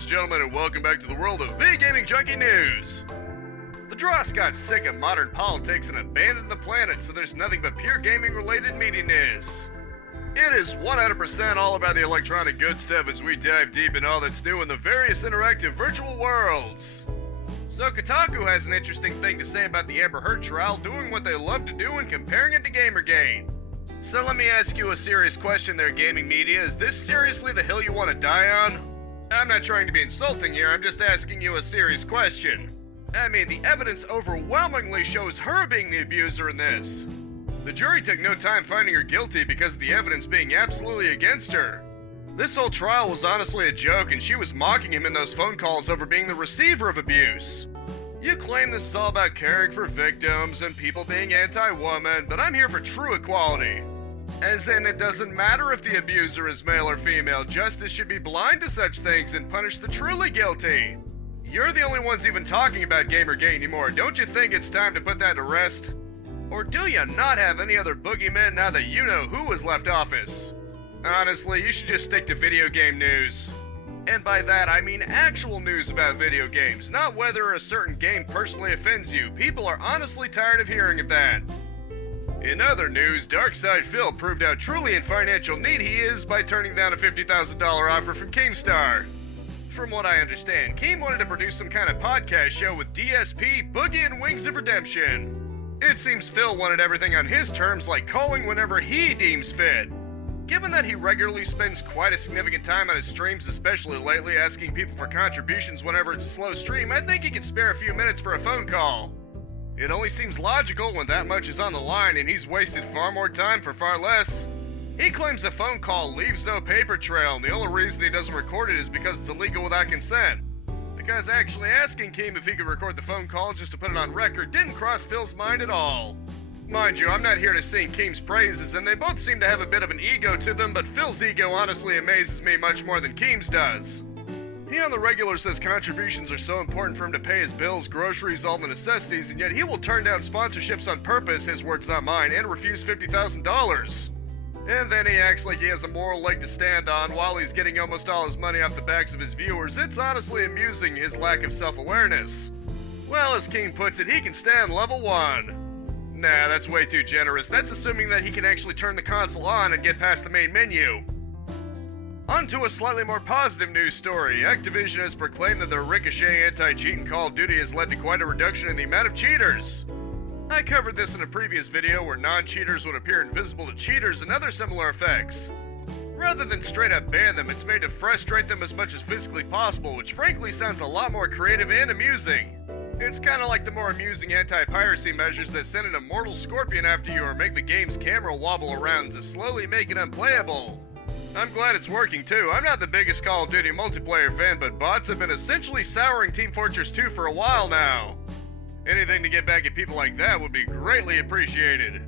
ladies and gentlemen, and welcome back to the world of the Gaming Junkie News. The Dross got sick of modern politics and abandoned the planet, so there's nothing but pure gaming-related meatiness. It is 100% all about the electronic good stuff as we dive deep in all that's new in the various interactive virtual worlds. So Kotaku has an interesting thing to say about the Amber Heard trial doing what they love to do and comparing it to Gamergate. So let me ask you a serious question there, gaming media. Is this seriously the hill you want to die on? I'm not trying to be insulting here, I'm just asking you a serious question. I mean, the evidence overwhelmingly shows her being the abuser in this. The jury took no time finding her guilty because of the evidence being absolutely against her. This whole trial was honestly a joke, and she was mocking him in those phone calls over being the receiver of abuse. You claim this is all about caring for victims and people being anti-woman, but I'm here for true equality. As in, it doesn't matter if the abuser is male or female, justice should be blind to such things and punish the truly guilty. You're the only ones even talking about Gamergate anymore. Don't you think it's time to put that to rest? Or do you not have any other boogeymen now that you know who has left office? Honestly, you should just stick to video game news. And by that, I mean actual news about video games, not whether a certain game personally offends you. People are honestly tired of hearing of that. In other news, Darkside Phil proved how truly in financial need he is by turning down a $50,000 offer from Keemstar. From what I understand, Keem wanted to produce some kind of podcast show with DSP, Boogie, and Wings of Redemption. It seems Phil wanted everything on his terms, like calling whenever he deems fit. Given that he regularly spends quite a significant time on his streams, especially lately, asking people for contributions whenever it's a slow stream, I think he could spare a few minutes for a phone call. It only seems logical when that much is on the line and he's wasted far more time for far less. He claims the phone call leaves no paper trail, and the only reason he doesn't record it is because it's illegal without consent. The guy's actually asking Keem if he could record the phone call just to put it on record didn't cross Phil's mind at all. Mind you, I'm not here to sing Keem's praises, and they both seem to have a bit of an ego to them, but Phil's ego honestly amazes me much more than Keem's does. He on the regular says contributions are so important for him to pay his bills, groceries, all the necessities, and yet he will turn down sponsorships on purpose, his words not mine, and refuse $50,000. And then he acts like he has a moral leg to stand on while he's getting almost all his money off the backs of his viewers. It's honestly amusing, his lack of self-awareness. Well, as Keem puts it, he can stand level 1. Nah, that's way too generous. That's assuming that he can actually turn the console on and get past the main menu. On to a slightly more positive news story. Activision has proclaimed that their Ricochet anti-cheat in Call of Duty has led to quite a reduction in the amount of cheaters. I covered this in a previous video where non-cheaters would appear invisible to cheaters and other similar effects. Rather than straight up ban them, it's made to frustrate them as much as physically possible, which frankly sounds a lot more creative and amusing. It's kinda like the more amusing anti-piracy measures that send an immortal scorpion after you or make the game's camera wobble around to slowly make it unplayable. I'm glad it's working too. I'm not the biggest Call of Duty multiplayer fan, but bots have been essentially souring Team Fortress 2 for a while now. Anything to get back at people like that would be greatly appreciated.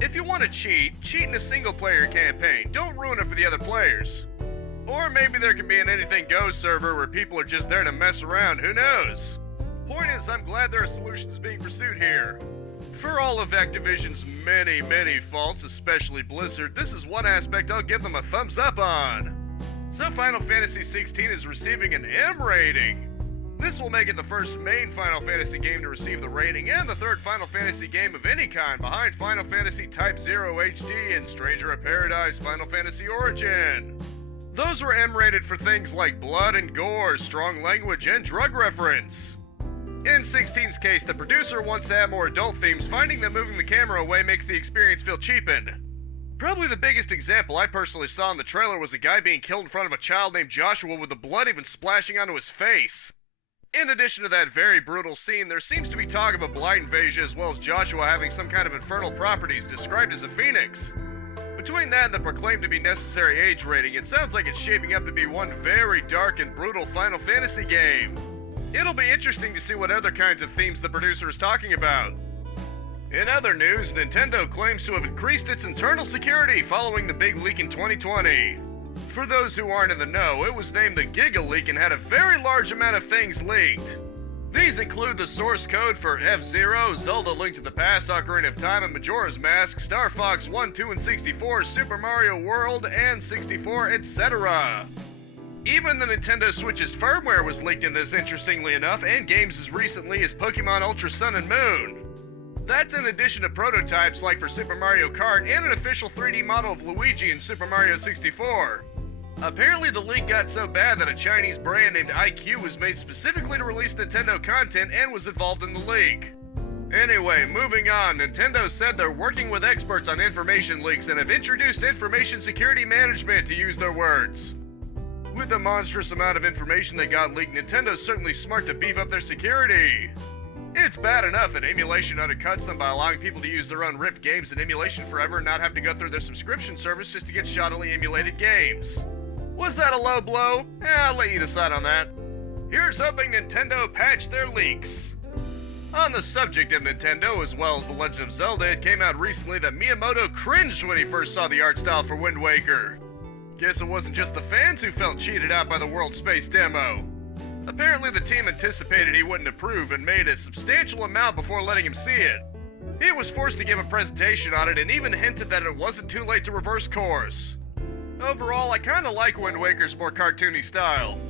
If you want to cheat in a single-player campaign. Don't ruin it for the other players. Or maybe there can be an Anything Goes server where people are just there to mess around, who knows? Point is, I'm glad there are solutions being pursued here. For all of Activision's many faults, especially Blizzard, this is one aspect I'll give them a thumbs up on. So Final Fantasy XVI is receiving an M rating. This will make it the first main Final Fantasy game to receive the rating and the third Final Fantasy game of any kind behind Final Fantasy Type 0 HD and Stranger of Paradise Final Fantasy Origin. Those were M rated for things like blood and gore, strong language, and drug reference. In 16's case, the producer wants to have more adult themes, finding that moving the camera away makes the experience feel cheapened. Probably the biggest example I personally saw in the trailer was a guy being killed in front of a child named Joshua with the blood even splashing onto his face. In addition to that very brutal scene, there seems to be talk of a blight invasion as well as Joshua having some kind of infernal properties described as a phoenix. Between that and the proclaimed to be necessary age rating, it sounds like it's shaping up to be one very dark and brutal Final Fantasy game. It'll be interesting to see what other kinds of themes the producer is talking about. In other news, Nintendo claims to have increased its internal security following the big leak in 2020. For those who aren't in the know, it was named the Giga leak and had a very large amount of things leaked. These include the source code for F-Zero, Zelda Link to the Past, Ocarina of Time and Majora's Mask, Star Fox 1, 2, and 64, Super Mario World, and 64, etc. Even the Nintendo Switch's firmware was leaked in this, interestingly enough, and games as recently as Pokemon Ultra Sun and Moon. That's in addition to prototypes like for Super Mario Kart and an official 3D model of Luigi in Super Mario 64. Apparently the leak got so bad that a Chinese brand named IQ was made specifically to release Nintendo content and was involved in the leak. Anyway, moving on, Nintendo said they're working with experts on information leaks and have introduced information security management, to use their words. With the monstrous amount of information that got leaked, Nintendo's certainly smart to beef up their security. It's bad enough that emulation undercuts them by allowing people to use their own ripped games in emulation forever and not have to go through their subscription service just to get shoddily emulated games. Was that a low blow? I'll let you decide on that. Here's hoping Nintendo patched their leaks. On the subject of Nintendo, as well as The Legend of Zelda, it came out recently that Miyamoto cringed when he first saw the art style for Wind Waker. Guess it wasn't just the fans who felt cheated out by the World Space demo. Apparently the team anticipated he wouldn't approve and made a substantial amount before letting him see it. He was forced to give a presentation on it and even hinted that it wasn't too late to reverse course. Overall, I kinda like Wind Waker's more cartoony style.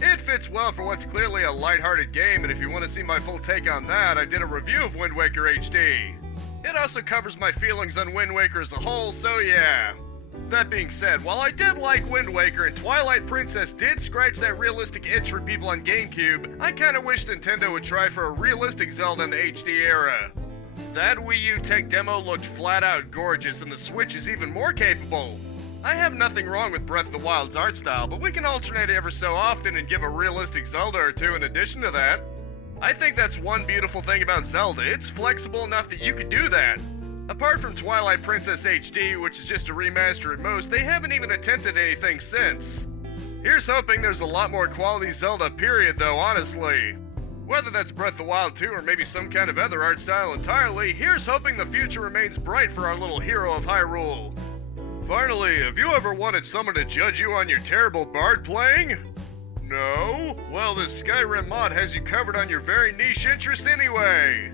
It fits well for what's clearly a lighthearted game, and if you want to see my full take on that, I did a review of Wind Waker HD. It also covers my feelings on Wind Waker as a whole, so yeah. That being said, while I did like Wind Waker and Twilight Princess did scratch that realistic itch for people on GameCube, I kinda wish Nintendo would try for a realistic Zelda in the HD era. That Wii U tech demo looked flat out gorgeous, and the Switch is even more capable. I have nothing wrong with Breath of the Wild's art style, but we can alternate it ever so often and give a realistic Zelda or two in addition to that. I think that's one beautiful thing about Zelda, it's flexible enough that you could do that. Apart from Twilight Princess HD, which is just a remaster at most, they haven't even attempted anything since. Here's hoping there's a lot more quality Zelda period though, honestly. Whether that's Breath of the Wild 2 or maybe some kind of other art style entirely, here's hoping the future remains bright for our little hero of Hyrule. Finally, have you ever wanted someone to judge you on your terrible bard playing? No? Well, this Skyrim mod has you covered on your very niche interest anyway.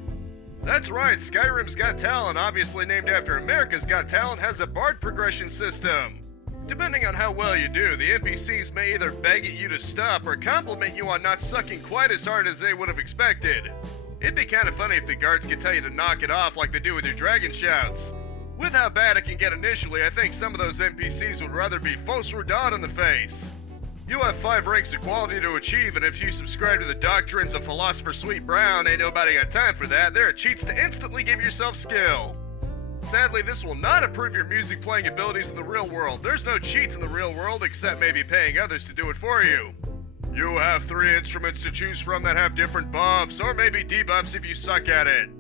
That's right, Skyrim's Got Talent, obviously named after America's Got Talent, has a bard progression system. Depending on how well you do, the NPCs may either beg at you to stop or compliment you on not sucking quite as hard as they would have expected. It'd be kinda funny if the guards could tell you to knock it off like they do with your dragon shouts. With how bad it can get initially, I think some of those NPCs would rather be Fos Rodon in the face. You have 5 ranks of quality to achieve, and if you subscribe to the doctrines of Philosopher Sweet Brown, ain't nobody got time for that, there are cheats to instantly give yourself skill. Sadly, this will not improve your music playing abilities in the real world. There's no cheats in the real world except maybe paying others to do it for you. You have 3 instruments to choose from that have different buffs, or maybe debuffs if you suck at it.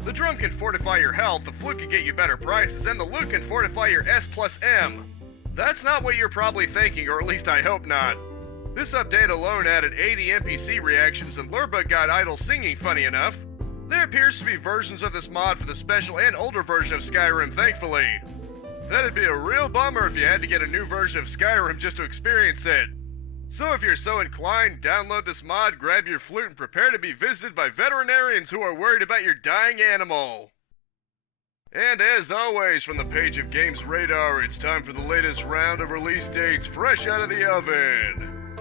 The drum can fortify your health, the flute can get you better prices, and the lute can fortify your S plus M. That's not what you're probably thinking, or at least I hope not. This update alone added 80 NPC reactions, and Lurba got idle singing, funny enough. There appears to be versions of this mod for the special and older version of Skyrim, thankfully. That'd be a real bummer if you had to get a new version of Skyrim just to experience it. So if you're so inclined, download this mod, grab your flute, and prepare to be visited by veterinarians who are worried about your dying animal. And as always, from the page of Games Radar, it's time for the latest round of release dates fresh out of the oven.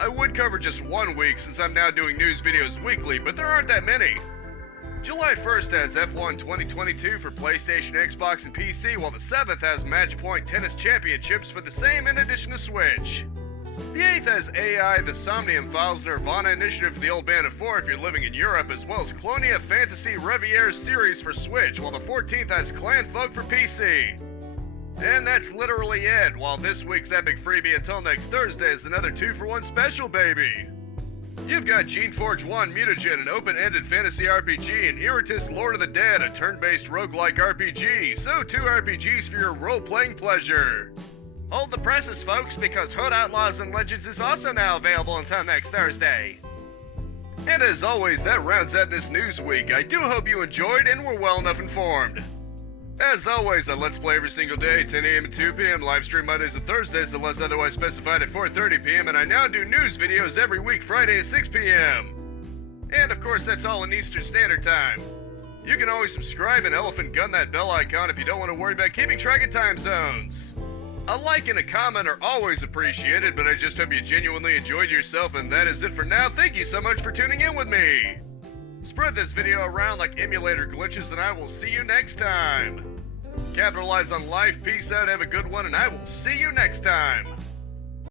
I would cover just one week since I'm now doing news videos weekly, but there aren't that many. July 1st has F1 2022 for PlayStation, Xbox, and PC, while the 7th has Matchpoint Tennis Championships for the same in addition to Switch. The 8th has AI, the Somnium Files Nirvana Initiative for the Old Band of 4 if you're living in Europe, as well as Clonia Fantasy Reviere Series for Switch, while the 14th has Clanfolk for PC. And that's literally it, while this week's epic freebie until next Thursday is another 2-for-1 special, baby. You've got Geneforge 1 Mutagen, an open-ended fantasy RPG, and Iritus Lord of the Dead, a turn-based roguelike RPG, so 2 RPGs for your role-playing pleasure. Hold the presses, folks, because Hood Outlaws and Legends is also now available until next Thursday. And as always, that rounds out this news week. I do hope you enjoyed and were well enough informed. As always, I Let's Play every single day, 10 a.m. and 2 p.m, live stream Mondays and Thursdays unless otherwise specified at 4:30 p.m, and I now do news videos every week Friday at 6 p.m. And of course, that's all in Eastern Standard Time. You can always subscribe and elephant gun that bell icon if you don't want to worry about keeping track of time zones. A like and a comment are always appreciated, but I just hope you genuinely enjoyed yourself, and that is it for now. Thank you so much for tuning in with me. Spread this video around like emulator glitches, and I will see you next time. Capitalize on life, peace out, have a good one, and I will see you next time.